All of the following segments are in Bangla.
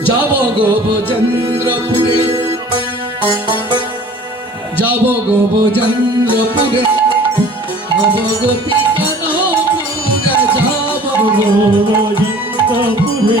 যাব গো ব্রজেন্দ্রপুরে যাব গো ব্রজেন্দ্রপুরে ভগবতী যাব গো ব্রজেন্দ্রপুরে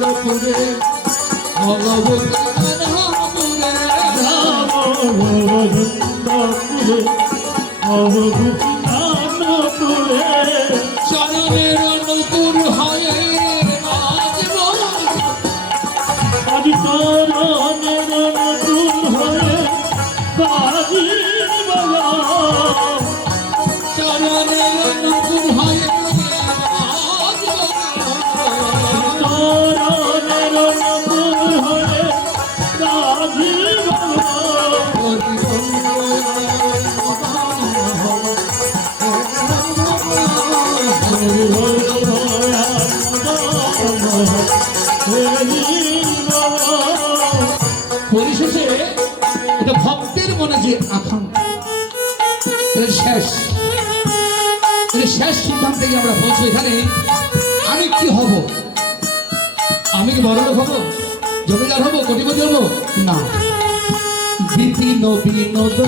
চন্দ্রপুরে ভগবন্দ্র ভগবন্দ্রপুরে ভগবন্দ্রপুরে চরণের নতুন হয় আমি চরণের নতুন হয় পরিশেষে এটা ভক্তের মনে যে আকাঙ্ক্ষা শেষ। শেষ সিদ্ধান্তে আমরা পৌঁছবো। এখানে আমি কি হব। আমি কি বড় হব? জমিদার হব? কোটিপতি হব? না। বিপিন বিনোদ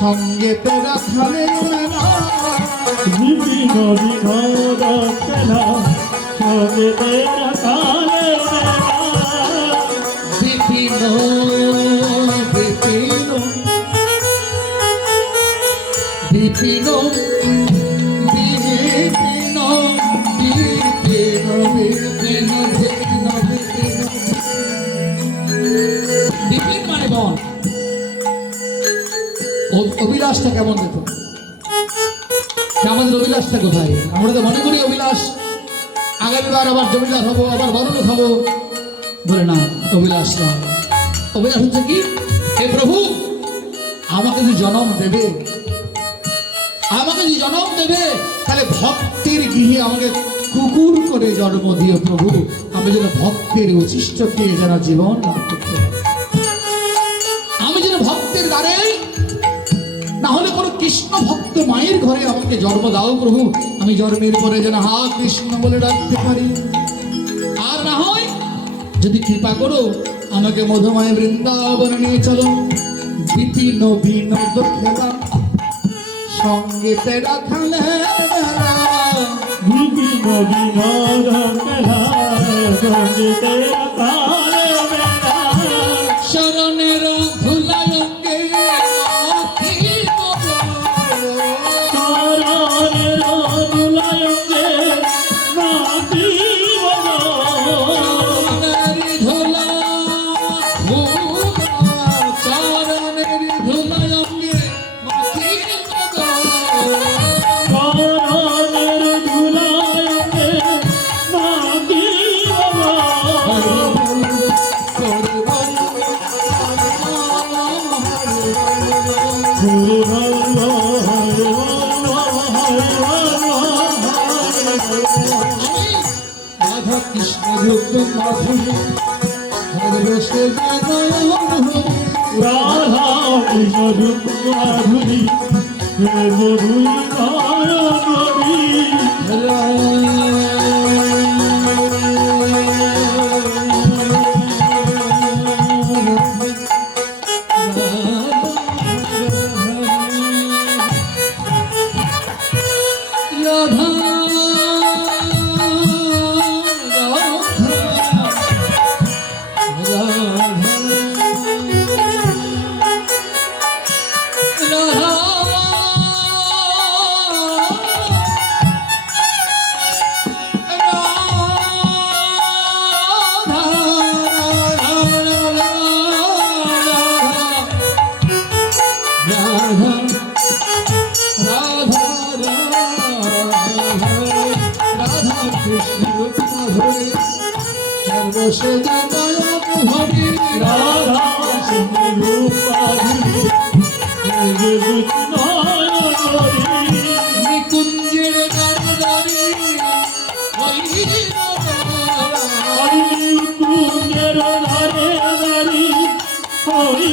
সঙ্গে তোরা খেলা অভিলাষটা কেমন দেখো আমাদের অভিলাষটা কোথায় আমরা তো মনে করি অভিলাষ আগামীবার আবার জমিদার হব, আবার বড়লোক হব। বলে, না অভিলাষ না অভিলাষ হচ্ছে কি? হে প্রভু, আমাকে যদি জনম দেবে, আমাকে যদি জনম দেবে, তাহলে ভক্তের গৃহে আমাকে কুকুর করে জন্ম দিও প্রভু। আমি যেন ভক্তের উচিষ্ট পেয়ে যেন জীবন লাভ করতে আমি যেন ভক্তের দ্বারে, না হলে কোনো কৃষ্ণ ভক্ত মায়ের ঘরে আমাকে জন্ম দাও প্রভু। আমি জন্মের পরে যেন হা কৃষ্ণ বলে ডাকতে পারি। আর না হয় যদি কৃপা করো, আমাকে মধুময় বৃন্দাবন নিয়ে চলো। বিপিন বিনোদ খেলা রাধা কৃষ্ণ রূপ মধুরী জানায় হরি রাধা নিকুঞ্জের ওই হরি কুঞ্জের ধারে ধারি হরি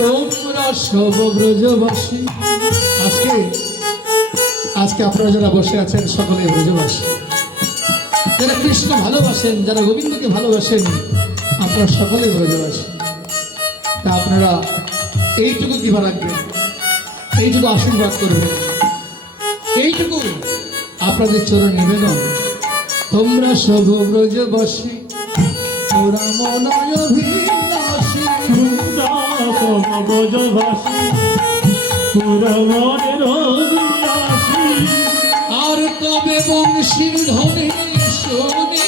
তোমরা সব ব্রজবাসী আজকে আজকে আপনারা যারা বসে আছেন, সকলে ব্রজবাসী। যারা কৃষ্ণ ভালোবাসেন, যারা গোবিন্দকে ভালোবাসেন, আপনারা সকলে ব্রজবাসী। তা আপনারা এইটুকু কিবা রাখবেন, এইটুকু আশীর্বাদ করবেন। এইটুকু আপনাদের চরণ নিবেদন। তোমরা সব ব্রজবাসী তোরা মনয় আর কবে বংশীর ধনে শোনে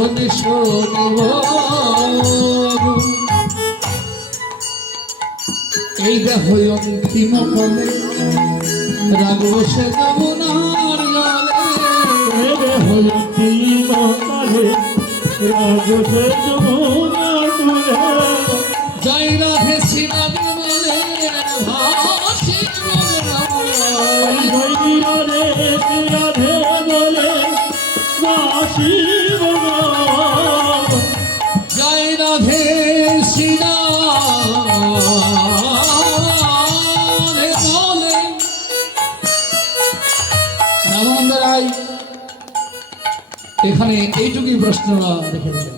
ধনে শোনব। এই দেখো অন্তিম কলে রাগব সে যমুনার জলে জয় রাধে শ্রীরাধে প্রশ্ন রেখে দিলেন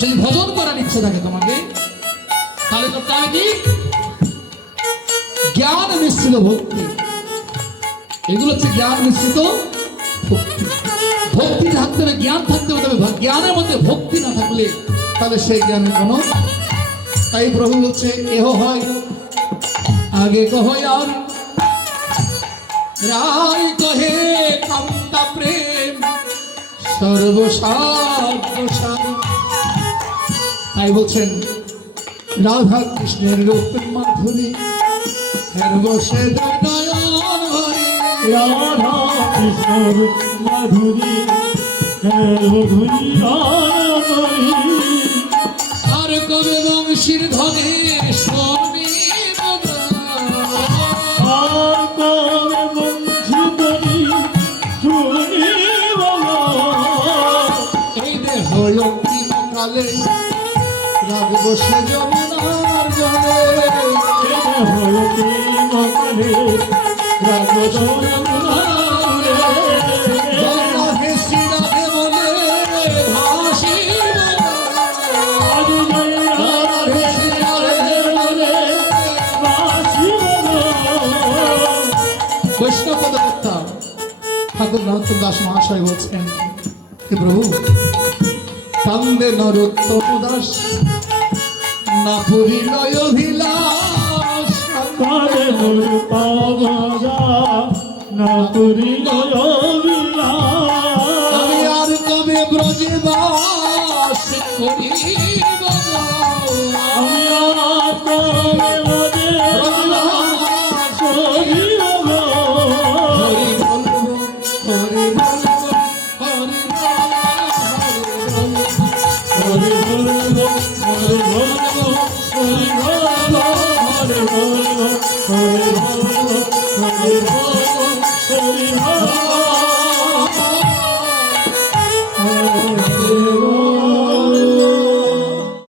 যদি ভজন করার ইচ্ছে থাকে তোমাকে, তাহলে তো তার কি? জ্ঞান মিশ্রিত ভক্তি। এগুলো হচ্ছে জ্ঞান মিশ্রিত ভক্তি। থাকতে হবে, জ্ঞান থাকতে হবে, তবে জ্ঞানের মধ্যে ভক্তি না থাকলে তাহলে সেই জ্ঞানে কোনো তাই প্রভু হচ্ছে এহ হয়, আগে কহ আর রায় কহে কান্তা প্রেম। তাই বলছেন রাধা কৃষ্ণের রূপ মাধুরী। হের বসে নয়ন ভরে রাধা মাধুরী। আর কবে বংশীর ধনে স্বামী বৈষ্ণব পদবক্তা ঠাকুর নরোত্তম বলছেন হে প্রভু কান্দে নরোত্তম দাস না পুরিল অভিলাষ কালে মোর পাগলা না করিল আমি আর কবে ব্রজে বাস